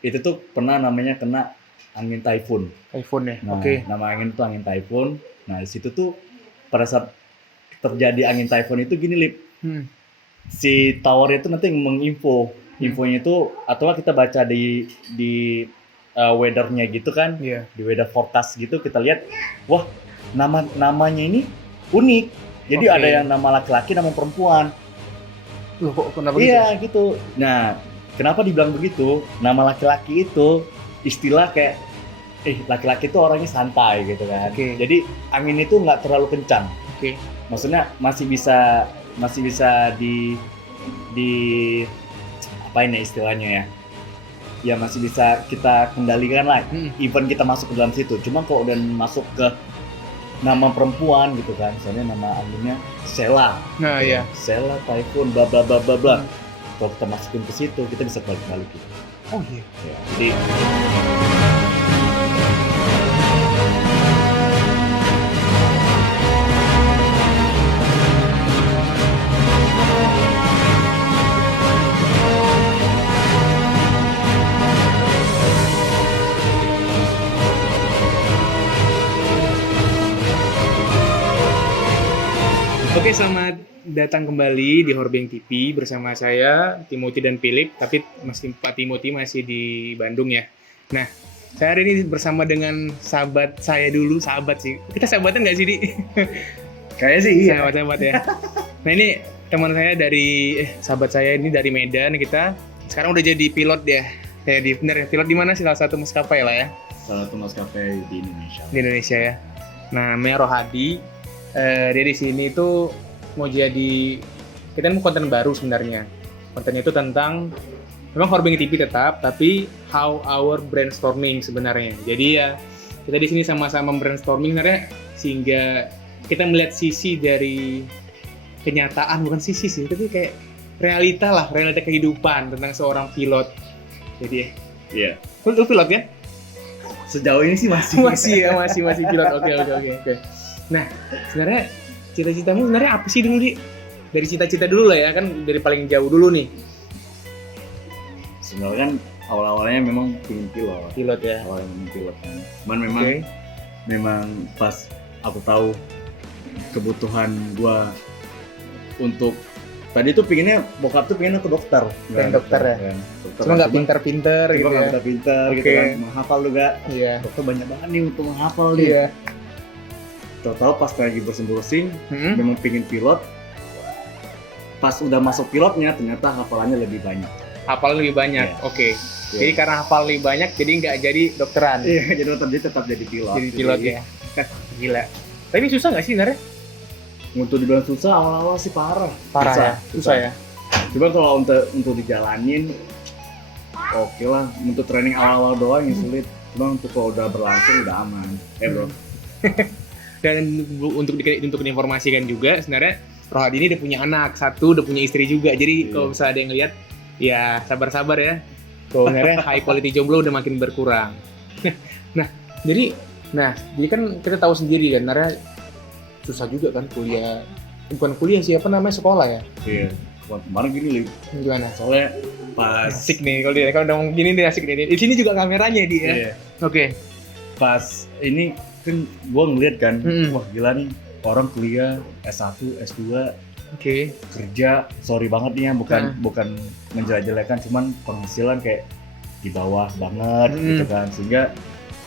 itu tuh pernah namanya kena angin typhoon. iPhone ya. Nah, Oke. nama angin itu angin typhoon. Nah, di situ tuh pada saat terjadi angin typhoon itu gini, Lip. Si tower itu nanti menginfo. Infonya itu atau kita baca di weather-nya gitu kan. Iya. Di weather forecast gitu kita lihat, wah, namanya ini unik. Jadi Oke. ada yang nama laki-laki, nama perempuan. Loh kok kenapa gitu? Iya, gitu. Nah, kenapa dibilang begitu? Nama laki-laki itu istilah kayak laki-laki itu orangnya santai gitu kan. Oke. Jadi angin itu nggak terlalu kencang. Oke. Maksudnya masih bisa di apain ya istilahnya ya? Ya masih bisa kita kendalikan lah. Even kita masuk ke dalam situ. Cuma kalau udah masuk ke nama perempuan gitu kan, misalnya nama anginnya Sheila. Nah, iya. Sheila, typhoon, bla bla bla bla bla. Kalau kita masukin ke situ, kita bisa balik-balik gitu. Oh iya. Ya, jadi Oke, selamat datang kembali di Horbeng TV bersama saya Timothy dan Philip, tapi Pak Timothy masih di Bandung ya. Nah, saya hari ini bersama dengan sahabat saya dulu, sahabat sih. Kita sahabatan nggak sih, Di? kayaknya sih iya. Sahabat-sahabat ya. Nah, ini teman saya sahabat saya ini dari Medan, kita sekarang udah jadi pilot ya. Bener ya, pilot di mana sih? Salah satu maskapai lah ya. Salah satu maskapai di Indonesia. Di Indonesia ya. Nah, namanya Rohadi. Dia di sini tuh mau jadi, kita mau konten baru sebenarnya. Kontennya itu tentang memang Horbeng TV tetap, tapi how our brainstorming sebenarnya. Jadi ya kita di sini sama-sama brainstorming sebenarnya, sehingga kita melihat sisi dari kenyataan, bukan sisi sih, tapi kayak realita kehidupan tentang seorang pilot. Jadi Iya. lu pilot ya? Sejauh ini sih masih. masih pilot. Oke. Nah, sebenarnya cita-citamu sebenarnya apa sih dulu, Di? Dari cita-cita dulu lah ya, kan dari paling jauh dulu nih. Sebenarnya kan awal-awalnya memang pengen pilot. Pilot ya. Awalnya pengen pilot kan. Cuman memang Oke. memang pas aku tahu kebutuhan gua untuk tadi tuh bokap tuh pengennya ke dokter. Pengen dokter ya? Kan. Dokter, Cuma nggak pinter-pinter gitu cuma ya. nggak pinter-pinter gitu Oke. kan. Menghafal juga. Iya. Dokter banyak banget nih untuk menghafal nih. Iya. Tahu-tahu pas lagi bersin-bersin Hmm? memang pengen pilot. Pas udah masuk pilotnya ternyata hafalannya lebih banyak. Hafal lebih banyak. Iya. Oke. Iya. Jadi karena hafal lebih banyak, jadi nggak jadi dokteran. Iya, jadi dokter dia tetap jadi pilot. Jadi pilot ya. Gila. Tapi susah nggak sih sebenarnya? Untuk dibilang susah awal-awal sih parah. Parah ya. Susah ya. Coba kalau untuk dijalanin oke lah. Untuk training awal-awal doang yang sulit. Cuma untuk kalau udah berlangsung udah aman. Bro. Dan untuk diinformasikan juga, sebenarnya Rohadi ini udah punya anak satu, udah punya istri juga. Jadi Iya. kalau misalnya ada yang lihat, ya sabar-sabar ya. Kalau sebenarnya high quality jomblo udah makin berkurang. Jadi kan kita tahu sendiri kan, sebenarnya susah juga kan kuliah. Bukan kuliah sih, apa namanya, sekolah ya. Iya. Kemarin gini Lip. Gimana? Soalnya pas Asik nih kalau dia, kalau udah ngomong gini nih asik nih. Di sini juga kameranya dia. iya, Oke. pas ini kan gua ngeliat kan, Mm-mm. wah gila nih orang kuliah S1, S2 Oke. kerja, sorry banget nih ya, bukan menjelek-jelekan, cuman penghasilan kayak di bawah banget gitu kan, sehingga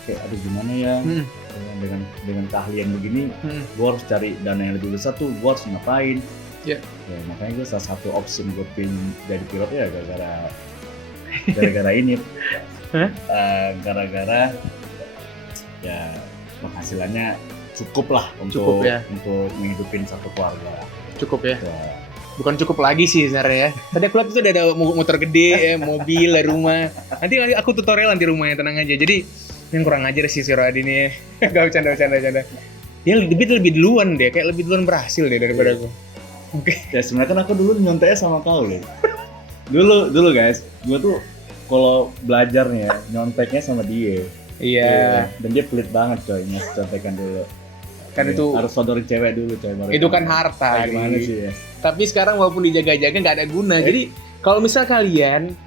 kayak aduh gimana ya dengan keahlian begini, gua harus cari dana yang lebih besar tuh, gua harus ngapain? Iya. Ya makanya gue salah satu option gue pengen jadi pilot ya gara-gara ini, gara-gara ya penghasilannya cukup lah Cukup ya. untuk menghidupin satu keluarga. Cukup ya. Ya. Bukan cukup lagi sih sebenarnya ya. Tadi aku lihat itu ada motor gede, mobil, ada rumah. Nanti aku tutorial nanti rumahnya, tenang aja. Jadi yang kurang ajar sih si Rohadi ini. Gak bercanda. Dia lebih duluan deh, kayak lebih duluan berhasil deh daripada aku. Oke. Ya sebenarnya kan aku dulu nyonteknya sama kau loh. Dulu guys, gue tuh kalau belajar nih ya nyonteknya sama dia. Iya. Dan dia pelit banget coy, contekan dulu. Kan Ya, itu harus sodorin cewek dulu coy baru. itu kan harta. Gimana Di. sih ya? Tapi sekarang walaupun dijaga-jaga nggak ada guna. Jadi kalau misal kalian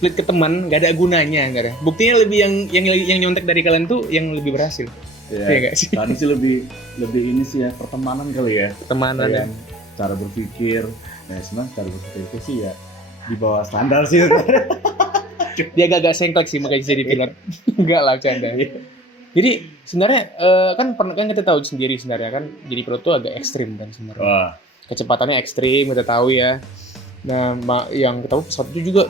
split ke teman nggak ada gunanya, nggak ada. Buktinya lebih yang nyontek dari kalian tuh yang lebih berhasil. Iya nggak sih? Tadi sih lebih ini sih ya, pertemanan kali ya. Pertemanan ya. Cara berpikir, sebenarnya cara berpikir itu sih ya di bawah standar sih. Dia agak sengklek sih makanya jadi pilot. Enggak lah, canda. Jadi sebenarnya kan kita tahu sendiri sebenarnya kan jadi pilot tuh agak ekstrim kan sebenarnya. Kecepatannya ekstrim, kita tahu ya. Nah, yang kita tahu pesawat itu juga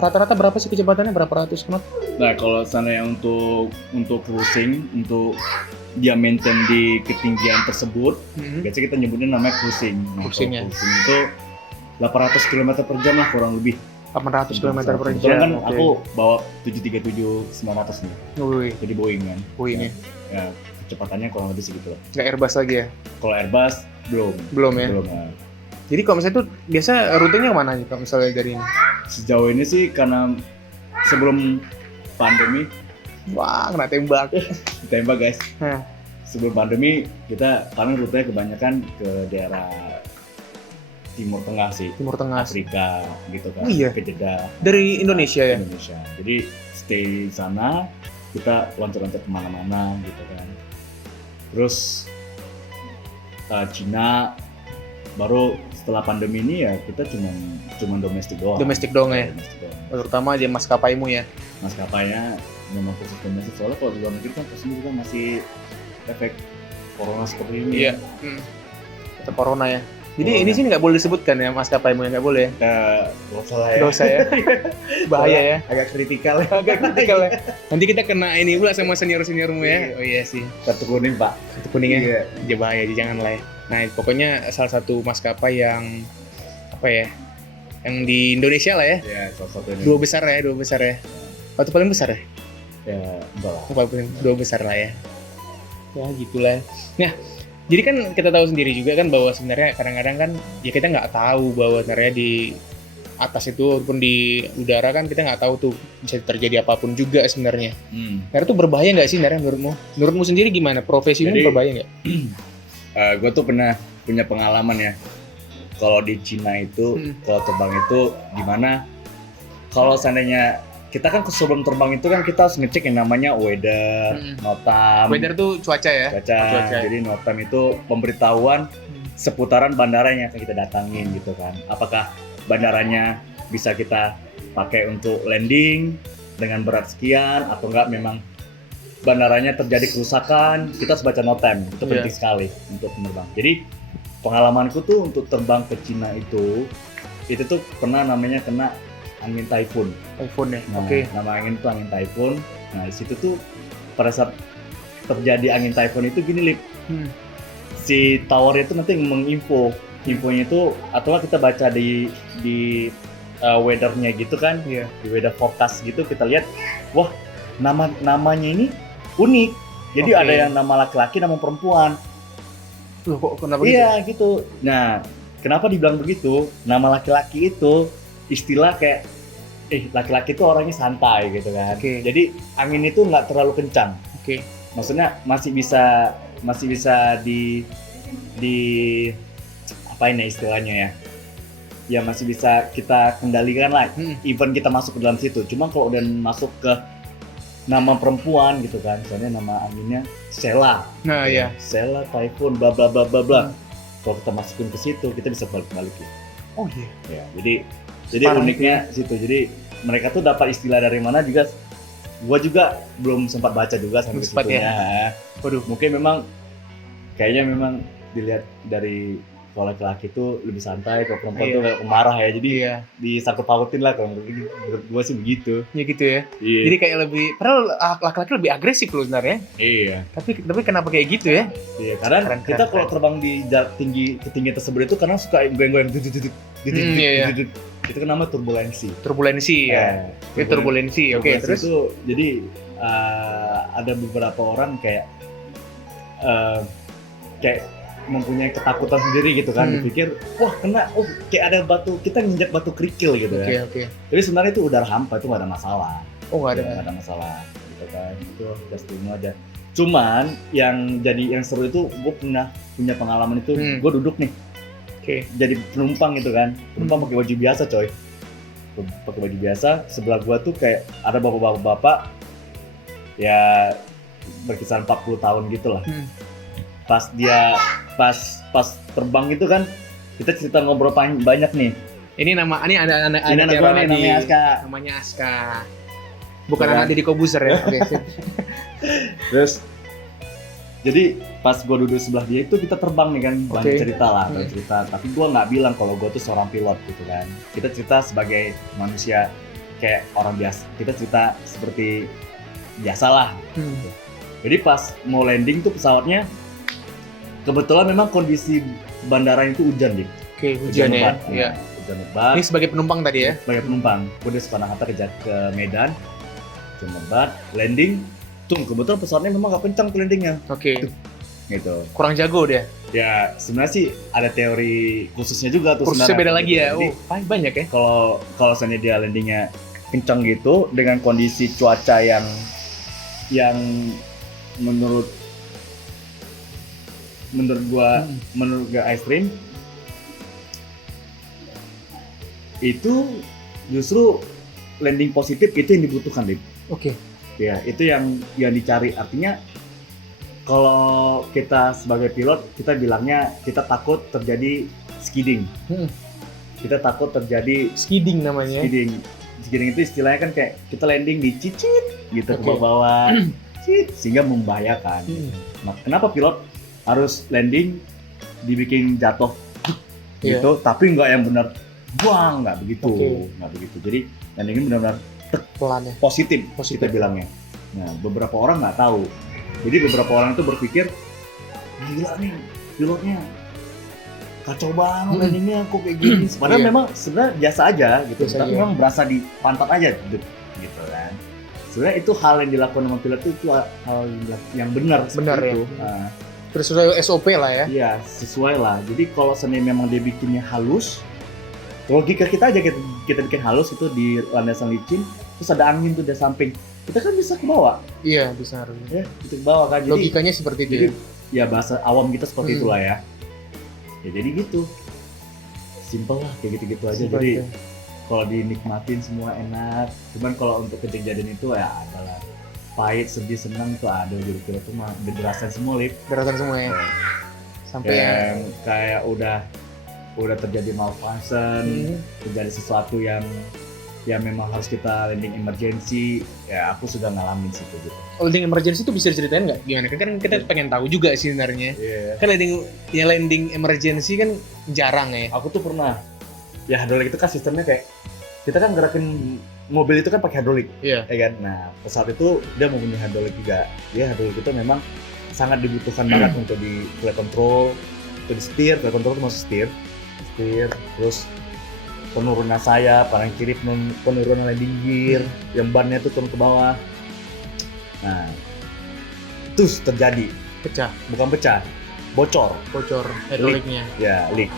rata-rata berapa sih kecepatannya, berapa ratus knot? Nah, kalau seandainya untuk cruising, untuk dia maintain di ketinggian tersebut, biasanya kita nyebutnya namanya cruising. Nah, cruising itu 800 km per jam lah kurang lebih. 800 km per jam. Soalnya kan aku bawa 737-900 nih. Jadi Boeing kan. Boeing ya. Kecepatannya kurang lebih segitu lah. Nggak Airbus lagi ya? Kalau Airbus belum ya. Jadi kalau misalnya itu biasa rutenya kemana nih kalau misalnya dari ini? Sejauh ini sih karena sebelum pandemi, wah kena tembak. Ditembak guys. Sebelum pandemi kita rutenya kebanyakan ke daerah Timur Tengah sih. Timur Tengah. Afrika gitu kan. Iya. Ke Jeddah. Dari Indonesia ya? Indonesia. Jadi stay sana, kita loncat-loncat kemana-mana gitu kan. Terus Cina, baru setelah pandemi ini ya kita cuma domestik doang. Domestik doang ya. Terutama aja maskapaimu ya. Maskapainya memang khusus domestik, soalnya kalau di luar negeri kan pasti juga masih efek corona seperti ini. Iya. Tetap corona ya. Jadi ini sih nggak boleh disebutkan ya maskapaimu ya, nggak boleh. Dosa ya. Bahaya ya. Agak kritikal ya. Nanti kita kena ini pula sama seniormu ya. Oh iya sih. Kartu kuning Pak. Kartu kuning ya. Ya bahaya, jangan lah ya. Nah pokoknya salah satu maskapai yang yang di Indonesia lah ya. Ya salah satu ini. Dua besar ya. Waktu paling besar ya. Ya enggak lah. Paling dua besar lah ya. Ya gitulah. Nah. Jadi kan kita tahu sendiri juga kan bahwa sebenarnya kadang-kadang kan ya kita nggak tahu bahwa sebenarnya di atas itu ataupun di udara kan kita nggak tahu tuh bisa terjadi apapun juga sebenarnya. Karena itu berbahaya nggak sih sebenarnya menurutmu? Menurutmu sendiri gimana? Profesimu berbahaya nggak? Gue tuh pernah punya pengalaman ya. Kalau di Cina itu, kalau terbang itu gimana? Kalau seandainya kita kan sebelum terbang itu kan kita harus ngecek yang namanya weather, notam. Weather tuh cuaca ya? Cuaca. Jadi notam itu pemberitahuan seputaran bandara yang akan kita datangin gitu kan. Apakah bandaranya bisa kita pakai untuk landing dengan berat sekian atau enggak, memang bandaranya terjadi kerusakan, kita harus baca notam. Itu penting sekali untuk menerbang. Jadi pengalamanku tuh untuk terbang ke Cina itu tuh pernah namanya kena angin typhoon ya. Nah, nama angin itu angin typhoon. Nah, di situ tuh pada saat terjadi angin typhoon itu gini, Lip. Si tower itu nanti infonya itu, atau kita baca di weather-nya gitu kan. Di weather forecast gitu kita lihat, wah, namanya ini unik. Jadi ada yang nama laki-laki, nama perempuan. Loh, kok kenapa gitu? Iya, gitu. Nah, kenapa dibilang begitu? Nama laki-laki itu istilah kayak laki-laki itu orangnya santai gitu kan. Jadi angin itu nggak terlalu kencang. Maksudnya masih bisa di apain ya istilahnya ya. Ya masih bisa kita kendalikan lah. Even kita masuk ke dalam situ. Cuma kalau udah masuk ke nama perempuan gitu kan, misalnya nama anginnya Sheila. Nah ya. Sheila, typhoon, bla bla bla bla bla. Kalau kita masukin ke situ kita bisa balik-balikin. Oh iya. Ya, jadi uniknya situ. Jadi mereka tuh dapat istilah dari mana juga. Gua juga belum sempat baca juga sampai situnya. Ya. Waduh, mungkin kayaknya memang dilihat dari kalau laki-laki itu lebih santai, kalau perempuan tuh kayak marah ya. Jadi disangkut pautin lah kalau menurut gua sih begitu. Ya gitu ya. Iya. Jadi kayak padahal laki-laki lebih agresif loh sebenarnya. Iya. Tapi kenapa kayak gitu ya? Iya, karena kita kalau terbang di jarak ketinggian tersebut itu karena suka goyang-goyang itu kan namanya turbulensi ya. Itu turbulensi. Oke, terus itu jadi ada beberapa orang kayak mempunyai ketakutan sendiri gitu kan, dipikir wah kena, kayak ada batu, kita nginjak batu kerikil gitu ya. Jadi sebenarnya itu udara hampa, itu nggak ada masalah. Nggak ada masalah gitu kan, itu just aja. Cuman yang seru itu gue punya pengalaman itu, gue duduk nih. Jadi penumpang gitu kan, penumpang pakai baju biasa coy. pakai baju biasa. Sebelah gua tuh kayak ada bapak-bapak ya berkisar 40 tahun gitu lah. Pas terbang itu kan kita cerita ngobrol banyak nih. Ini ada Ini anak gua nih, namanya Aska. Namanya Aska. Bukan Bukan. anak Deddy Kobuser ya. Oke. Terus jadi pas gue duduk sebelah dia itu kita terbang nih kan, banyak Oke. cerita lah, banyak cerita. Tapi gue nggak bilang kalau gue tuh seorang pilot gitu kan. Kita cerita sebagai manusia kayak orang biasa. Kita cerita seperti biasa lah. Jadi pas mau landing tuh pesawatnya, kebetulan memang kondisi bandara itu hujan nih. Oke, hujan ya. lebat. Iya. Nah, hujan lebat. Ini sebagai penumpang tadi ya. Sebagai penumpang, gue dari Soekarno-Hatta ke Medan, hujan lebat, landing. Tuh kebetulan pesawatnya memang nggak kencang tuh landingnya. Oke. Gitu. Kurang jago dia. Ya sebenarnya sih ada teori khususnya juga tuh. Kursusnya beda sebenarnya. lagi ya. Jadi, Banyak ya. kalau misalnya dia landingnya kencang gitu dengan kondisi cuaca yang menurut gua ekstrim, itu justru landing positif itu yang dibutuhkan, Dik. Oke. Ya, itu yang dicari. Artinya kalau kita sebagai pilot, kita bilangnya kita takut terjadi skidding. Kita takut terjadi Skidding namanya. skidding. Skidding itu istilahnya kan kayak kita landing di cicit gitu ke Oke. bawah, cicit, sehingga membahayakan. Nah, kenapa pilot harus landing dibikin jatuh Iya. gitu, tapi nggak yang benar buang, nggak begitu, Oke. nggak begitu. Jadi landingnya benar-benar Pelan ya. positif Positif. kita bilangnya. Nah, beberapa orang nggak tahu. Jadi beberapa orang itu berpikir, gila nih pilotnya, kacau banget landingnya kok kayak gini. Padahal Iya. memang sebenarnya biasa aja gitu, Biasa tapi aja. memang berasa di pantat aja gitu kan. Sebenarnya itu hal yang dilakukan sama pilot itu hal yang benar. Benar seperti ya. itu. Nah, Terus sesuai SOP lah ya. iya sesuai lah. Jadi kalau seandainya memang dia bikinnya halus, logika kita aja kita bikin halus itu di landasan licin, terus ada angin tuh dari samping, kita kan bisa ke bawah, Iya, bisa harusnya. ya itu ke bawah kan. Jadi Logikanya seperti itu jadi ya. ya bahasa awam kita seperti itulah ya. Ya jadi gitu, simple lah kayak gitu-gitu aja. Simpel Jadi itu. kalau dinikmatin semua enak. Cuman kalau untuk kejadian itu ya adalah pahit, sedih, senang tuh ada. Jadi kita tuh mah dirasain semua, Lip. Daratan semua ya. Sampai yang Yang kayak udah terjadi malfunction, terjadi sesuatu yang memang harus kita landing emergency, ya aku sudah ngalamin situ gitu. landing emergency itu bisa diceritain nggak? Gimana? Kan kita pengen tahu juga sih sebenarnya. Iya. Kan landing emergency kan jarang ya. Aku tuh pernah, ya hidrolik itu kan sistemnya kayak kita kan gerakin mobil itu kan pakai hidrolik, Iya. ya kan. Nah pesawat itu dia mempunyai hidrolik juga. Dia hidrolik itu memang sangat dibutuhkan banget untuk di flight control, untuk di setir. Flight control itu masuk setir, terus penurunan sayap, kanan kiri penurunan landing gear, yang bannya tuh turun ke bawah. Nah, terus terjadi, Pecah, bukan pecah, bocor, bocor hidroliknya. ya leak.